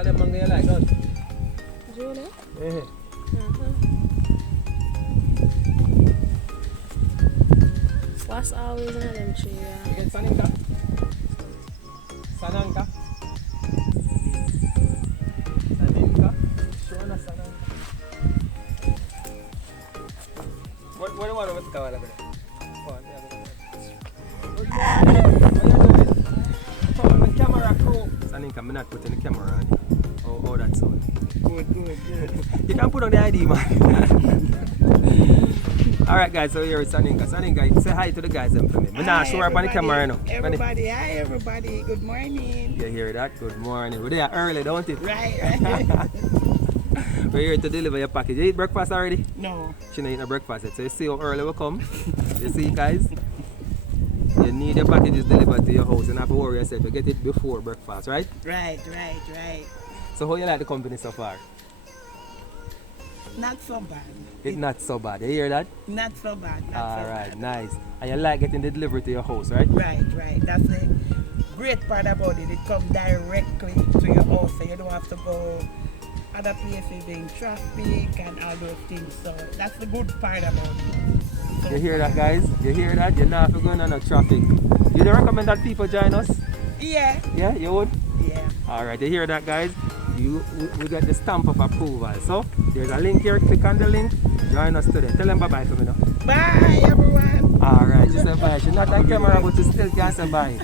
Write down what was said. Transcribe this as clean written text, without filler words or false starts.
of them mango you like, don't you? Julie? Yeah. What's always in them tree? You get Saninka? Sananka? Saninka? Shona Sananka? What do you want to go over there? Good morning. What are you doing? Come on the camera crew. Saninka, I'm not putting the camera on you. Oh, that's sound. Good. You can put on the ID, man. Alright guys, so here is Saninka. Saninka, say hi to the guys for me. I'm not sure up on the camera now. Everybody, hi everybody, good morning. You hear that? Good morning. We're there early, don't it? Right. We're here to deliver your package. You eat breakfast already? No. She don't eat no breakfast yet. So you see how early we come? You see guys? You need your packages delivered to your house and have to worry yourself to get it before breakfast, right? Right. So how you like the company so far? Not so bad. It's not so bad. You hear that? Not so bad. Alright, nice. And you like getting the delivery to your house, right? Right. That's the great part about it. It comes directly to your house, so you don't have to go other places in traffic and all those things. So that's the good part about it. So, you hear that, guys? You hear that? You're not going on no traffic. You don't recommend that people join us? Yeah. Yeah, you would? Yeah. Alright, you hear that, guys? We got the stamp of approval. So there's a link here. Click on the link. Join us today. Tell them bye-bye for me now. Bye everyone. Alright, just say bye. She's not on camera, but you still can say bye.